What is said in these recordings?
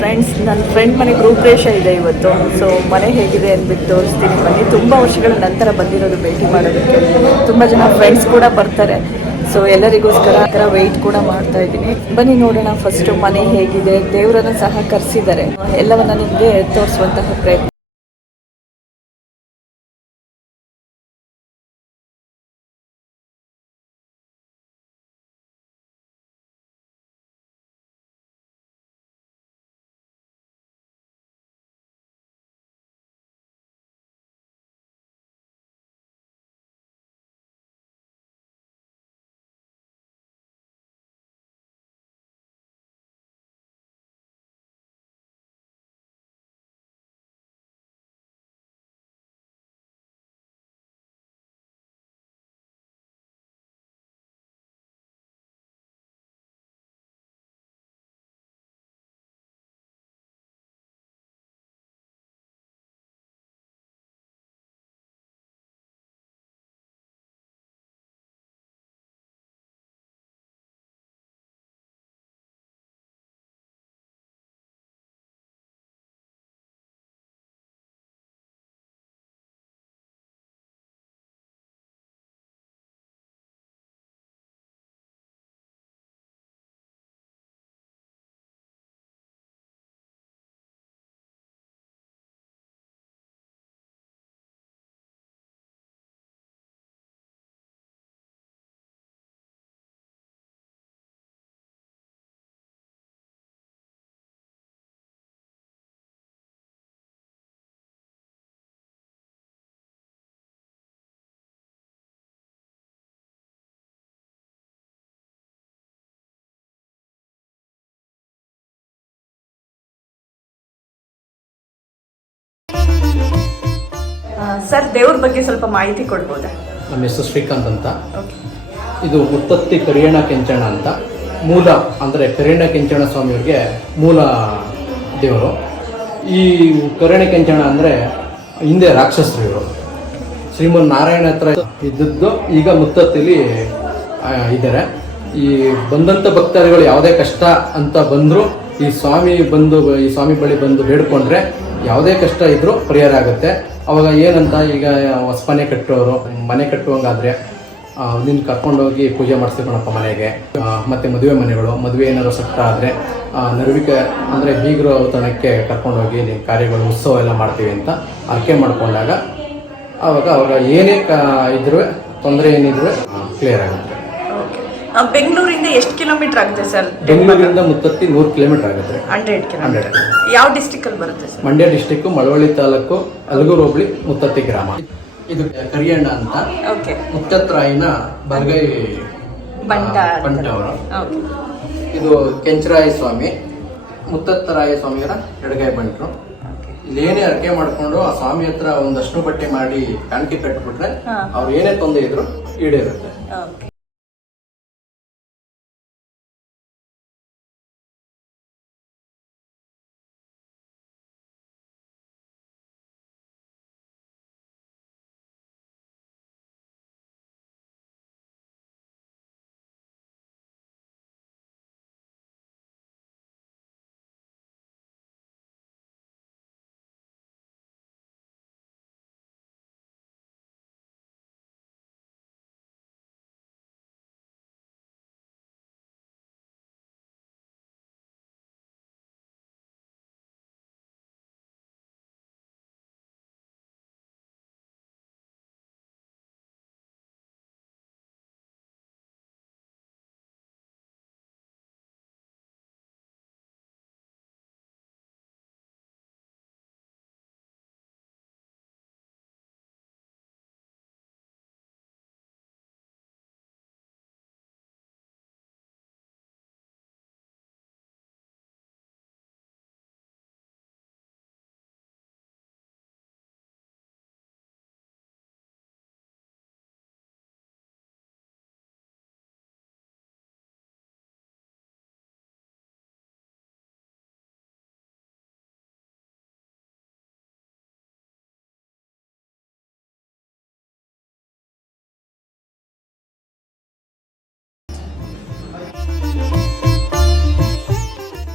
Friends ನನ್ನ friend ಮನೆ ಗೃಹಪ್ರವೇಶ ಇದೆ ಇವತ್ತು. ಸೊ ಮನೆ ಹೇಗಿದೆ ಅಂದ್ಬಿಟ್ಟು ತೋರಿಸ್ತೀನಿ ಬನ್ನಿ. ತುಂಬ ವರ್ಷಗಳ ನಂತರ ಬಂದಿರೋದು ಭೇಟಿ ಮಾಡೋದಕ್ಕೆ. ತುಂಬ ಜನ ಫ್ರೆಂಡ್ಸ್ ಕೂಡ ಬರ್ತಾರೆ. ಸೊ ಎಲ್ಲರಿಗೋಸ್ಕರ ಆ ಥರ ವೆಯ್ಟ್ ಕೂಡ ಮಾಡ್ತಾ ಇದ್ದೀನಿ. ಬನ್ನಿ ನೋಡೋಣ ಫಸ್ಟು ಮನೆ ಹೇಗಿದೆ. ದೇವರನ್ನು ಸಹ ಕರೆಸಿದ್ದಾರೆ. ಎಲ್ಲವನ್ನ ನಿಮಗೆ ತೋರಿಸುವಂತಹ ಪ್ರಯತ್ನ ಸರ್ ದೇವ್ರ ಬಗ್ಗೆ ಸ್ವಲ್ಪ ಮಾಹಿತಿ ಕೊಡ್ಬೋದಾ? ನಮ್ಮ ಹೆಸರು ಶ್ರೀಕಾಂತ್ ಅಂತ. ಇದು ಉತ್ಪತ್ತಿ ಕರಿಯಣ ಕೆಂಚಣ ಅಂತ. ಮೂಲ ಅಂದರೆ ಕರಿಯಣ ಕೆಂಚಣ ಸ್ವಾಮಿಯವ್ರಿಗೆ ಮೂಲ ದೇವರು. ಈ ಕರಿಯಣ ಕೆಂಚಣ ಅಂದರೆ ಹಿಂದೆ ರಾಕ್ಷಸರು ಇವರು ಶ್ರೀಮನ್ ನಾರಾಯಣ ಹತ್ರ ಇದ್ದದ್ದು ಈಗ ಮುತ್ತತ್ತಿಲಿ ಇದ್ದಾರೆ. ಈ ಬಂದಂಥ ಭಕ್ತಾದಿಗಳು ಯಾವುದೇ ಕಷ್ಟ ಅಂತ ಬಂದರೂ ಈ ಸ್ವಾಮಿ ಬಂದು ಈ ಸ್ವಾಮಿ ಬಳಿ ಬಂದು ಬೇಡ್ಕೊಂಡ್ರೆ ಯಾವುದೇ ಕಷ್ಟ ಇದ್ರೂ ಪರಿಹಾರ ಆಗುತ್ತೆ. ಅವಾಗ ಏನಂತ ಈಗ ಹೊಸ ಮನೆ ಕಟ್ಟೋರು, ಮನೆ ಕಟ್ಟುವಂಗಾದ್ರೆ ನಿನ್ನ ಕರ್ಕೊಂಡೋಗಿ ಪೂಜೆ ಮಾಡಿಸ್ತೀವಣಪ್ಪ ಮನೆಗೆ. ಮತ್ತೆ ಮದುವೆ ಮನೆಗಳು, ಮದುವೆ ಏನಾದ್ರು ಸತ್ತ ಆದರೆ ನರ್ವಿಕೆ ಅಂದರೆ ಬೀಗರು ಔತಣಕ್ಕೆ ಕರ್ಕೊಂಡೋಗಿ ಇಲ್ಲಿ ಕಾರ್ಯಗಳು, ಉತ್ಸವ ಎಲ್ಲ ಮಾಡ್ತೀವಿ ಅಂತ ಅರ್ಕೆ ಮಾಡ್ಕೊಂಡಾಗ ಆವಾಗ ಅವಾಗ ಏನೇ ಕ, ಇದ್ರೂ, ತೊಂದರೆ ಏನಿದ್ರು ಕ್ಲಿಯರ್ ಆಗುತ್ತೆ. ಬೆಂಗಳೂರಿಂದ ಎಷ್ಟು ಕಿಲೋಮೀಟರ್ ಆಗುತ್ತೆ ಸರ್? ಬೆಂಗಳೂರಿಂದ ಮುತ್ತತ್ತಿ ನೂರು ಕಿಲೋಮೀಟರ್ ಆಗುತ್ತೆ. Hundred kilometre. ಯಾವ ಡಿಸ್ಟಿಕ್ ಅಲ್ಲಿ ಬರುತ್ತೆ ಸರ್? ಮಂಡ್ಯ ಡಿಸ್ಟಿಕ್ ಮಳವಳ್ಳಿ ತಾಲೂಕು ಅಲಗೂರು ಹೋಬಳಿ ಮುತ್ತತ್ತಿ ಗ್ರಾಮ. ಇದು ಕರಿಯಣ್ಣ ಅಂತ. ಓಕೆ ಮುತ್ತತ್ರಾಯಿನ ಬಲಗೈ ಬಂಟ ಬಂಟ ಅವರು. ಇದು ಕೆಂಚರಾಯ ಸ್ವಾಮಿ ಮುತ್ತತ್ತರಾಯ ಸ್ವಾಮಿಯರ ಎಡಗೈ ಬಂಟರು. ಇಲ್ಲಿ ಏನೇ ಅರ್ಕೆ ಮಾಡ್ಕೊಂಡು ಆ ಸ್ವಾಮಿ ಹತ್ರ ಒಂದಷ್ಟು ಬಟ್ಟೆ ಮಾಡಿ ಕಾಣಿಕೆ ಕಟ್ಬಿಟ್ರೆ. ಅವ್ರು ಏನೇ ತೊಂದರೆ ಇದ್ರು ಈಡೇರುತ್ತೆ.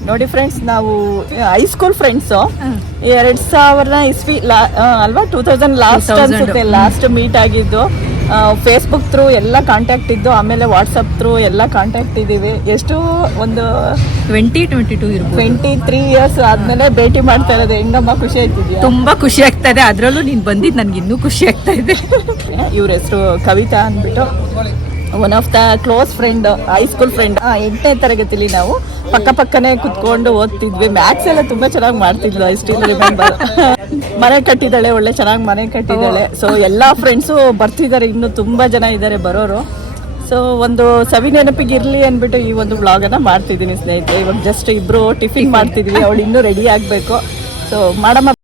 ನೋಡಿ ಫ್ರೆಂಡ್ಸ್ ನಾವು ಹೈಸ್ಕೂಲ್ ಫ್ರೆಂಡ್ಸು ಎರಡು ಸಾವಿರದ ಇಸ್ವಿ ಲಾ- ಅಲ್ವಾ? ಟೂ ತೌಸಂಡ್ ಲಾಸ್ಟ್ ಅನ್ಸುತ್ತೆ ಲಾಸ್ಟ್ ಮೀಟ್ ಆಗಿದ್ದು. ಫೇಸ್ಬುಕ್ ಥ್ರೂ ಎಲ್ಲ ಕಾಂಟ್ಯಾಕ್ಟ್ ಇದ್ದು ಆಮೇಲೆ ವಾಟ್ಸಪ್ ಥ್ರೂ ಎಲ್ಲ ಕಾಂಟ್ಯಾಕ್ಟ್ ಇದ್ದೀವಿ. ಎಷ್ಟು ಒಂದು ಟ್ವೆಂಟಿ ಟ್ವೆಂಟಿ ಟೂ ಇರ್ಬೋದು. ಟ್ವೆಂಟಿ ತ್ರೀ ಇಯರ್ಸ್ ಆದಮೇಲೆ ಭೇಟಿ ಮಾಡ್ತಾ ಇರೋದು ಹೆಂಗಮ್ಮ ಖುಷಿ ಆಯ್ತಿದ್ಯಾ ತುಂಬಾ ಖುಷಿ ಆಗ್ತಾ ಇದೆ ಅದರಲ್ಲೂ ನೀನ್ ಬಂದಿದ್ ನನ್ಗೆ ಇನ್ನೂ ಖುಷಿ ಆಗ್ತಾ ಇದೆ. ಇವ್ರ ಹೆಸರು ಕವಿತಾ ಅಂದ್ಬಿಟ್ಟು. One of the close friend high school friend ಎಂಟನೇ ತರಗತಿಲಿ ನಾವು ಪಕ್ಕ ಪಕ್ಕನೆ ಕುತ್ಕೊಂಡು ಓದ್ತಿದ್ವಿ. ಮ್ಯಾಥ್ಸ್ ಎಲ್ಲ ತುಂಬಾ ಚೆನ್ನಾಗಿ ಮಾಡ್ತಿದ್ಲು ಐ ಸ್ಟಿಲ್ ರಿಮೆಂಬರ್ ಮನೆ ಕಟ್ಟಿದಾಳೆ ಒಳ್ಳೆ ಚೆನ್ನಾಗಿ ಮನೆ ಕಟ್ಟಿದಾಳೆ ಸೊ ಎಲ್ಲಾ ಫ್ರೆಂಡ್ಸು ಬರ್ತಿದ್ದಾರೆ. ಇನ್ನು ತುಂಬಾ ಜನ ಇದ್ದಾರೆ ಬರೋರು. ಸೊ ಒಂದು ಸವಿ ನೆನಪಿಗೆ ಇರ್ಲಿ ಅಂದ್ಬಿಟ್ಟು ಈ ಒಂದು ವ್ಲಾಗನ್ನ ಮಾಡ್ತಿದ್ದೀನಿ ಸ್ನೇಹಿತರೆ. ಇವಾಗ ಜಸ್ಟ್ ಇಬ್ರು ಟಿಫಿನ್ ಮಾಡ್ತಿದ್ವಿ. ಅವಳು ಇನ್ನೂ ರೆಡಿ ಆಗಬೇಕು. ಸೊ ಮಾಡಮ್ಮ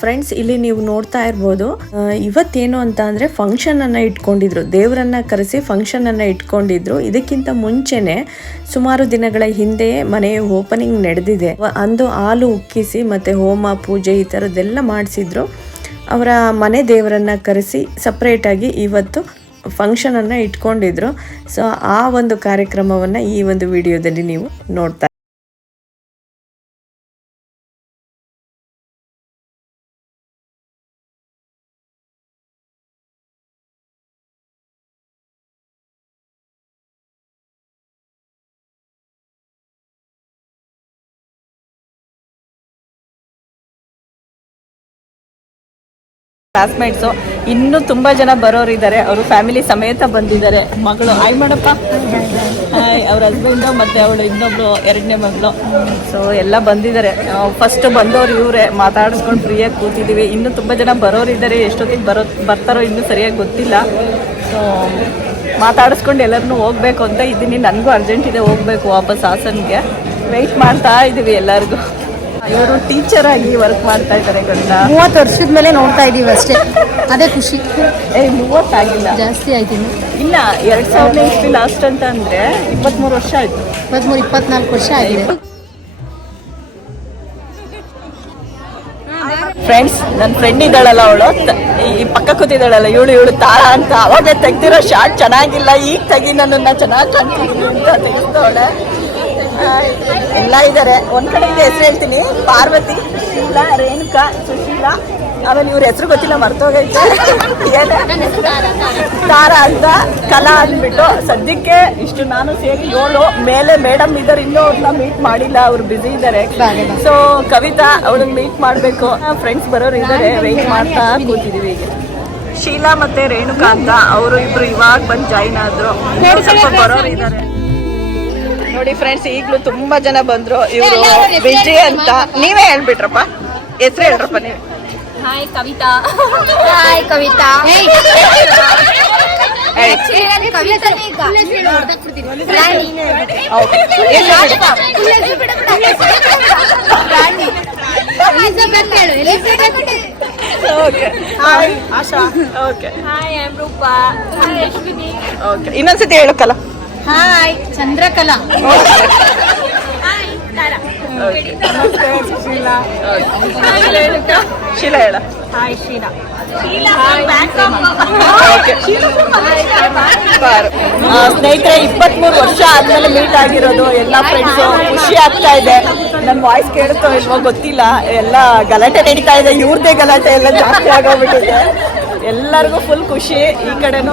ಫ್ರೆಂಡ್ಸ್ ಇಲ್ಲಿ ನೀವು ನೋಡ್ತಾ ಇರ್ಬೋದು ಇವತ್ತೇನು ಅಂತ ಅಂದ್ರೆ ಫಂಕ್ಷನ್ ಅನ್ನ ಇಟ್ಕೊಂಡಿದ್ರು. ದೇವರನ್ನ ಕರೆಸಿ ಫಂಕ್ಷನ್ ಅನ್ನ ಇಟ್ಕೊಂಡಿದ್ರು. ಇದಕ್ಕಿಂತ ಮುಂಚೆನೆ ಸುಮಾರು ದಿನಗಳ ಹಿಂದೆ ಮನೆಯ ಓಪನಿಂಗ್ ನಡೆದಿದೆ. ಅಂದು ಹಾಲು ಉಕ್ಕಿಸಿ ಮತ್ತೆ ಹೋಮ, ಪೂಜೆ ಈ ಥರದ್ದೆಲ್ಲ ಮಾಡಿಸಿದ್ರು. ಅವರ ಮನೆ ದೇವರನ್ನ ಕರೆಸಿ ಸಪ್ರೇಟ್ ಆಗಿ ಇವತ್ತು ಫಂಕ್ಷನ್ ಅನ್ನ ಇಟ್ಕೊಂಡಿದ್ರು. ಸೊ ಆ ಒಂದು ಕಾರ್ಯಕ್ರಮವನ್ನ ಈ ಒಂದು ವಿಡಿಯೋದಲ್ಲಿ ನೀವು ನೋಡ್ತಾ ಕ್ಲಾಸ್ಮೇಟ್ಸು ಇನ್ನೂ ತುಂಬಾ ಜನ ಬರೋರು ಇದ್ದಾರೆ ಅವರು ಫ್ಯಾಮಿಲಿ ಸಮೇತ ಬಂದಿದ್ದಾರೆ. ಮಗಳು ಆಯ್ ಮಾಡಪ್ಪ. ಅವ್ರ ಹಸ್ಬೆಂಡು ಮತ್ತೆ ಅವಳು ಇನ್ನೊಬ್ಳು, ಎರಡನೇ ಮಗಳು. ಸೊ ಎಲ್ಲ ಬಂದಿದ್ದಾರೆ. ಫಸ್ಟ್ ಬಂದವರು ಇವರೇ. ಮಾತಾಡಿಸ್ಕೊಂಡು ಫ್ರೀಯಾಗಿ ಕೂತಿದ್ದೀವಿ ಇನ್ನೂ ತುಂಬ ಜನ ಬರೋರು ಇದ್ದಾರೆ ಎಷ್ಟೊತ್ತಿಗೆ ಬರೋ, ಬರ್ತಾರೋ ಇನ್ನೂ ಸರಿಯಾಗಿ ಗೊತ್ತಿಲ್ಲ. ಸೊ ಮಾತಾಡಿಸ್ಕೊಂಡು ಎಲ್ಲರನ್ನೂ ಹೋಗ್ಬೇಕು ಅಂತ ಇದ್ದೀನಿ. ನನಗೂ ಅರ್ಜೆಂಟ್ ಇದೆ ಹೋಗ್ಬೇಕು ವಾಪಸ್ ಹಾಸನ್ಗೆ. ವೆಯ್ಟ್ ಮಾಡ್ತಾ ಇದ್ದೀವಿ ಎಲ್ಲರಿಗೂ. ಇವರು ಟೀಚರ್ ಆಗಿ ವರ್ಕ್ ಮಾಡ್ತಾ ಇದ್ದಾರೆ ಗೊತ್ತಾ ಮೂವತ್ತು ವರ್ಷದ ಮೇಲೆ ನೋಡ್ತಾ ಇದೀವಿ ಅಷ್ಟೇ. ಅದೇ ಖುಷಿ. ಏ ಮೂವತ್ತಾಗಿಲ್ಲ. ಜಾಸ್ತಿ ಆಯ್ತು ಇಲ್ಲ ಎರಡ್ ಸಾವಿರದ ಇಸ್ವಿ ಲಾಸ್ಟ್ ಅಂತ ಅಂದ್ರೆ ಇಪ್ಪತ್ಮೂರು ವರ್ಷ ಆಯ್ತು. ಇಪ್ಪತ್ಮೂರು ಇಪ್ಪತ್ನಾಲ್ಕು ವರ್ಷ ಆಗಿದೆ. ಫ್ರೆಂಡ್ಸ್ ನನ್ನ ಫ್ರೆಂಡ್ ಇದ್ದಾಳಲ್ಲ ಅವಳು. ಈ ಪಕ್ಕ ಕೂತಿದ್ದಾಳಲ್ಲ ಇವಳು ಇವಳು ತಾಳ ಅಂತ. ಅವಾಗ ತೆಗ್ದಿರೋ ಶಾರ್ಟ್ ಚೆನ್ನಾಗಿಲ್ಲ ಈಗ ತೆಗಿ ನನ್ನನ್ನ ಚೆನ್ನಾಗಿ ಕಾಣ್ತೀನಿ ಅಂತ ತೆಗಿಸ್ತವಳೆ ಎಲ್ಲ ಇದ್ದಾರೆ ಒಂದ್ ಕಡೆಯಿಂದ ಹೆಸರು ಹೇಳ್ತೀನಿ. ಪಾರ್ವತಿ, ಶೀಲಾ, ರೇಣುಕಾ, ಸುಶೀಲಾ. ಆಮೇಲೆ ಇವ್ರ ಹೆಸರು ಗೊತ್ತಿಲ್ಲ, ಮರ್ತೋಗೈತೆ. ತಾರ ಅಂತ, ಕಲಾ ಅಂದ್ಬಿಟ್ಟು. ಸದ್ಯಕ್ಕೆ ಇಷ್ಟು ನಾನು ಸೇರಿ ಏಳು. ಮೇಲೆ ಮೇಡಮ್ ಇದ್ದಾರೆ ಇನ್ನೂ ಅವ್ರನ್ನ ಮೀಟ್ ಮಾಡಿಲ್ಲ. ಅವ್ರು ಬಿಸಿ ಇದ್ದಾರೆ ಸೊ ಕವಿತಾ ಅವಳನ್ನ ಮೀಟ್ ಮಾಡಬೇಕು. ಫ್ರೆಂಡ್ಸ್ ಬರೋರು ಇದ್ದಾರೆ ವೆಯ್ಟ್ ಮಾಡ್ತಾ ಕೂತಿದೀವಿ ಈಗ. ಶೀಲಾ ಮತ್ತೆ ರೇಣುಕಾ ಅಂತ, ಅವರು ಇಬ್ರು ಇವಾಗ ಬಂದು ಜಾಯಿನ್ ಆದ್ರು. ಸ್ವಲ್ಪ ಬರೋರು ಇದ್ದಾರೆ ನೋಡಿ ಫ್ರೆಂಡ್ಸ್ ಈಗಲೂ ತುಂಬಾ ಜನ ಬಂದ್ರು. ಇವರು ವಿಜಯ್ ಅಂತ. ನೀವೇ ಹೇಳ್ಬಿಟ್ರಪ್ಪ. ಹೆಸರು ಹೇಳ್ರಪ್ಪ ನೀವು. Hi Kavitha. Hi Kavitha. Okay okay hi Asha. Okay hi am Roopa hi Ashwini okay ಇನ್ನೊಂದ್ಸತಿ ಹೇಳಕ್ಕಲ್ಲ. ಹಾಯ್ ಚಂದ್ರಕಲಾ ಶೀಲಾ ಹೇಳ ಹಾಯ್ ಶೀಲಾ ಸ್ನೇಹಿತರೆ ಇಪ್ಪತ್ಮೂರು ವರ್ಷ ಆದ್ಮೇಲೆ ಮೀಟ್ ಆಗಿರೋದು. ಎಲ್ಲ ಫ್ರೆಂಡ್ಸ್ ಖುಷಿ ಆಗ್ತಾ ಇದೆ. ನನ್ನ ವಾಯ್ಸ್ ಕೇಳುತ್ತೋ ಇಲ್ವೋ ಗೊತ್ತಿಲ್ಲ. ಎಲ್ಲ ಗಲಾಟೆ ನಡೀತಾ ಇದೆ. ಇವ್ರದೇ ಗಲಾಟೆ ಎಲ್ಲ ಜಾಸ್ತಿ ಆಗೋಗ್ಬಿಟ್ಟಿದೆ. ಎಲ್ಲರಿಗೂ ಫುಲ್ ಖುಷಿ. ಈ ಕಡೆನೂ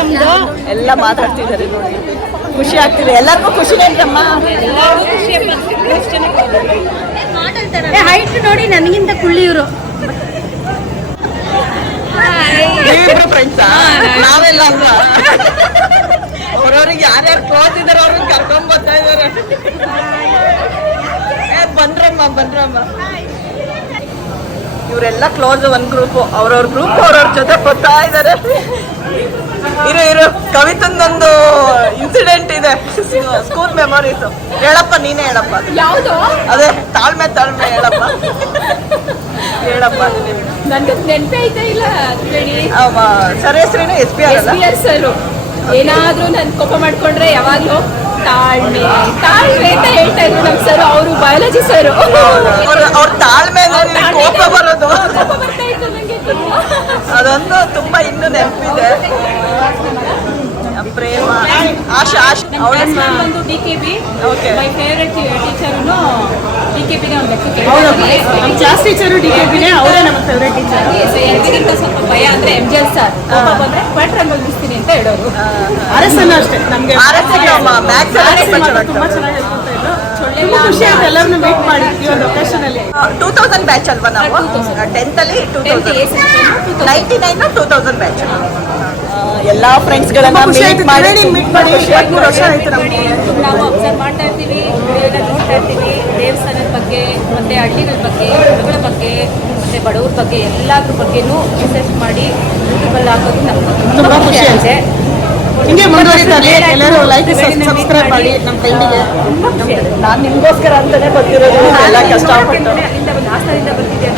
ನಮ್ದು. ಎಲ್ಲ ಮಾತಾಡ್ತಿದ್ದಾರೆ ನೋಡಿ. ಖುಷಿ ಆಗ್ತಿದೆ. ಎಲ್ಲರಿಗೂ ಖುಷಿ ಹೈಟ್ ನೋಡಿ ನನಗಿಂತ ಕುಳ್ಳಿ ಇವರು ನೀವಿಬ್ರು ಫ್ರೆಂಡ್ಸಾ ನಾವೆಲ್ಲ ಅಲ್ವಾ? ಅವ್ರವ್ರಿಗೆ ಯಾರ್ಯಾರು ಕ್ಲೋಸ್ ಇದಾರೆ ಅವ್ರನ್ನ ಕರ್ಕೊಂಡ್ ಬರ್ತಾ ಇದಾರೆ ಏ ಬಂದ್ರಮ್ಮ ಬಂದ್ರಮ್ಮ. ಇವರೆಲ್ಲ ಕ್ಲೋಸ್ ಒಂದ್ ಗ್ರೂಪ್ ಅವ್ರವ್ರ ಗ್ರೂಪ್ ಅವ್ರವ್ರ ಜೊತೆ ಬರ್ತಾ ಇದಾರೆ. ಇರು ಇರು ಕವಿತಂದೊಂದು ಇನ್ಸಿಡೆಂಟ್ ಇದೆ. ಸ್ಕೂಲ್ ಮೆಮೊರೀಸ್ ಹೇಳಪ್ಪ ನೀನೇ ಹೇಳಪ್ಪ. ಯಾವುದು? ಅದೇ ತಾಳ್ಮೆ ತಾಳ್ಮೆ ಹೇಳಪ್ಪ. ಹೇಳಪ್ಪ ನನಗೆ. ನೆನಪೇ ಐತೆ ಇಲ್ಲ ಸರ್ ಹೆಸ್ರೇನು? ಎಸ್ ಪಿ ಆರ್ ಏನಾದ್ರೂ ನನ್ ಕೋಪ ಮಾಡ್ಕೊಂಡ್ರೆ ಯಾವಾಗ್ಲೂ ತಾಳ್ಮೆ ತಾಳ್ಮೆ ಅಂತ ಹೇಳ್ತಾ ಇದ್ರು ನಮ್ ಸರ್ ಅವರು ಬಯಾಲಜಿ ಸರ್ ಅವ್ರ ಅವ್ರ ತಾಳ್ಮೆ ಕೋಪ ಬರೋದು. ಅದೊಂದು ತುಂಬಾ ಇನ್ನೂ ನೆನಪಿದೆ. ಆಶಾ ಆಶಾ ಅವಳ Class ಬಂದು D K B okay my favourite ಟೀಚರ್ನು D K ಬಿನೇ ಒಂದು ನಮ್ಮ ಕ್ಲಾಸ್ ಟೀಚರು ಡಿ ಕೆ ಬಿನೇ ಅವರೇ ನಮ್ಮ ಫೇವ್ರೇಟ್ ಟೀಚರ್ ಸ್ವಲ್ಪ ಭಯ ಅಂದ್ರೆ ಎಂ ಜಿ ಎಲ್ ಸರ್ ಬಂದ್ರೆ ಕ್ವಾಟ್ರಂಗ್ ಮುಗಿಸ್ತೀನಿ ಅಂತ ಹೇಳೋರು. ಆರ್ ಎಸ್ ಅಷ್ಟೇ ನಮಗೆ ಆರ್ ಎಸ್ ತುಂಬಾ ಚೆನ್ನಾಗಿ ತುಂಬಾ ಖುಷಿ ಆಯ್ತು ಎಲ್ಲರನ್ನು ಮೀಟ್ ಮಾಡಿ ಈ ಒಂದು ಒಕೇಶನ್ ಅಲ್ಲಿ. ಟೂ ತೌಸಂಡ್ ಬ್ಯಾಚ್ ಅಲ್ವಾ ನಾವು? ಟೆಂತ್ ಅಲ್ಲಿ two thousand ninety nine two thousand batch ಎಲ್ಲ ಫ್ರೆಂಡ್ಸ್ಗಳನ್ನ ಮೀಟ್ ಮಾಡಿ ಮೀಟ್ ಮಾಡಿ ಇಪ್ಪತ್ಮೂರು ವರ್ಷ ಆಯ್ತು ನಮಗೆ. ನಾವು ಅಬ್ಸರ್ವ್ ಮಾಡ್ತಾ ಇರ್ತೀವಿ ನೋಡ್ತಾ ಇರ್ತೀವಿ ದೇವಸ್ಥಾನದ ಬಗ್ಗೆ ಮತ್ತೆ ಹಳ್ಳಿಗಳ ಬಗ್ಗೆ ಹುಡುಗಳ ಬಗ್ಗೆ ಮತ್ತೆ ಬಡವ್ರ ಬಗ್ಗೆ ಎಲ್ಲದ್ರ ಬಗ್ಗೆನೂ ರಿಸರ್ಚ್ ಮಾಡಿ ಯೂಟ್ಯೂಬಲ್ಲಿ ಹಾಕೋದು ನಮ್ಗೆ ತುಂಬಾ ಖುಷಿ ಆಗುತ್ತೆ. ಹಿಂಗೆ ಮುಂದುವರಿತಾರೆ ಎಲ್ಲರೂ ಲೈಕ್ ಸಬ್ಸ್ಕ್ರೈಬ್ ಮಾಡಿ ನಮ್ಮ ಪೇಜಿಗೆ ನಾನು ನಿಮಗೋಸ್ಕರ ಅಂತಾನೆ ಬರ್ತಿರೋದು. ಎಲ್ಲ ಕಷ್ಟಪಟ್ಟು. ಅಲ್ಲಿಂದ ಒಂದು ಹಾಸನದಿಂದ ಬರ್ತಿದ್ದೆ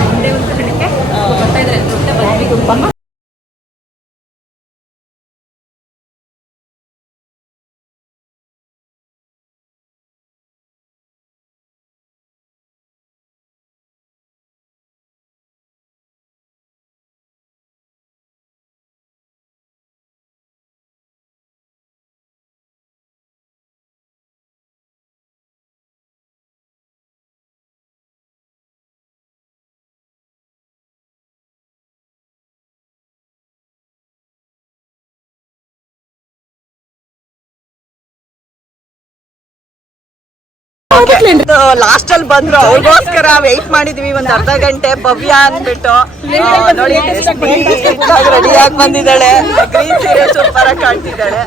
ಲಾಸ್ಟ್ ಅಲ್ಲಿ ಬಂದ್ರು. ಅವ್ರಿಗೋಸ್ಕರ ವೆಯ್ಟ್ ಮಾಡಿದ್ವಿ ಒಂದ್ ಅರ್ಧ ಗಂಟೆ ಭವ್ಯ ಅಂದ್ಬಿಟ್ಟು. ನೋಡಿ ರೆಡಿ ಆಗಿ ಬಂದಿದ್ದಾಳೆ. ಗ್ರೀನ್ ಸೀರೆ ಸೂಪರ್ ಆಗಿ ಕಾಣ್ತಿದ್ದಾಳೆ.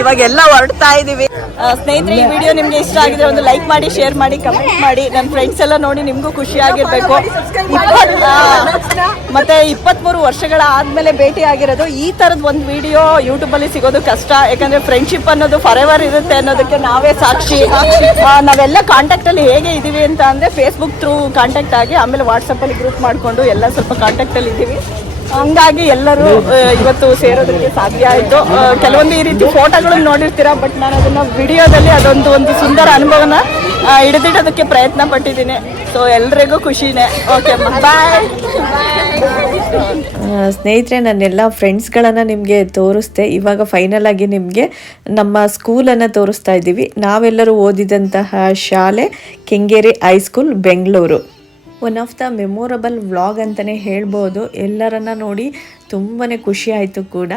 ಇವಾಗ ಎಲ್ಲ ಹೊರಡ್ತಾ ಇದೀವಿ. ಸ್ನೇಹಿತರೆ ಈ ವಿಡಿಯೋ ನಿಮ್ಗೆ ಇಷ್ಟ ಆಗಿದ್ರೆ ಒಂದು ಲೈಕ್ ಮಾಡಿ ಶೇರ್ ಮಾಡಿ ಕಮೆಂಟ್ ಮಾಡಿ. ನನ್ನ ಫ್ರೆಂಡ್ಸ್ ಎಲ್ಲ ನೋಡಿ ನಿಮ್ಗೂ ಖುಷಿ ಆಗಿರ್ಬೇಕು. ಮತ್ತೆ ಆ, ಮತ್ತೆ ಇಪ್ಪತ್ಮೂರು ವರ್ಷಗಳ ಆದ್ಮೇಲೆ ಭೇಟಿ ಆಗಿರೋದು ಈ ತರದ ಒಂದು ವಿಡಿಯೋ ಯೂಟ್ಯೂಬ್ ಅಲ್ಲಿ ಸಿಗೋದು ಕಷ್ಟ. ಯಾಕಂದ್ರೆ ಫ್ರೆಂಡ್ಶಿಪ್ ಅನ್ನೋದು ಫಾರ್ ಎವರ್ ಇರುತ್ತೆ ಅನ್ನೋದಕ್ಕೆ ನಾವೇ ಸಾಕ್ಷಿ. ನಾವೆಲ್ಲ ಕಾಂಟ್ಯಾಕ್ಟ್ ಅಲ್ಲಿ ಹೇಗೆ ಇದೀವಿ ಅಂತ ಅಂದ್ರೆ ಫೇಸ್ಬುಕ್ ಥ್ರೂ ಕಾಂಟ್ಯಾಕ್ಟ್ ಆಗಿ, ಆಮೇಲೆ ವಾಟ್ಸಪ್ ಅಲ್ಲಿ ಗ್ರೂಪ್ ಮಾಡಿಕೊಂಡು ಎಲ್ಲ ಸ್ವಲ್ಪ ಕಾಂಟ್ಯಾಕ್ಟ್ ಅಲ್ಲಿ ಇದೀವಿ. ಹಂಗಾಗಿ ಎಲ್ಲರೂ ಇವತ್ತು ಸೇರೋದಕ್ಕೆ ಸಾಧ್ಯ ಆಯಿತು. ಕೆಲವೊಂದು ಈ ರೀತಿ ಫೋಟೋಗಳನ್ನ ನೋಡಿರ್ತೀರಾ ಬಟ್ ನಾನು ಅದನ್ನ ವಿಡಿಯೋದಲ್ಲಿ ಅದೊಂದು ಒಂದು ಸುಂದರ ಅನುಭವನ ಹಿಡಿದಿಡೋದಕ್ಕೆ ಪ್ರಯತ್ನ ಪಟ್ಟಿದ್ದೀನಿ. ಸೊ ಎಲ್ರಿಗೂ ಖುಷಿನೇ. ಓಕೆ ಬಾಯ್ ಸ್ನೇಹಿತರೆ, ನಾನೆಲ್ಲ ಫ್ರೆಂಡ್ಸ್ಗಳನ್ನು ನಿಮಗೆ ತೋರಿಸ್ದೆ. ಇವಾಗ ಫೈನಲ್ ಆಗಿ ನಿಮಗೆ ನಮ್ಮ ಸ್ಕೂಲನ್ನು ತೋರಿಸ್ತಾ ಇದ್ದೀವಿ. ನಾವೆಲ್ಲರೂ ಓದಿದಂತಹ ಶಾಲೆ Kengeri high school Bengaluru. One of the memorable vlog ಅಂತಲೇ ಹೇಳ್ಬೋದು. ಎಲ್ಲರನ್ನ ನೋಡಿ ತುಂಬಾ ಖುಷಿ ಆಯಿತು ಕೂಡ.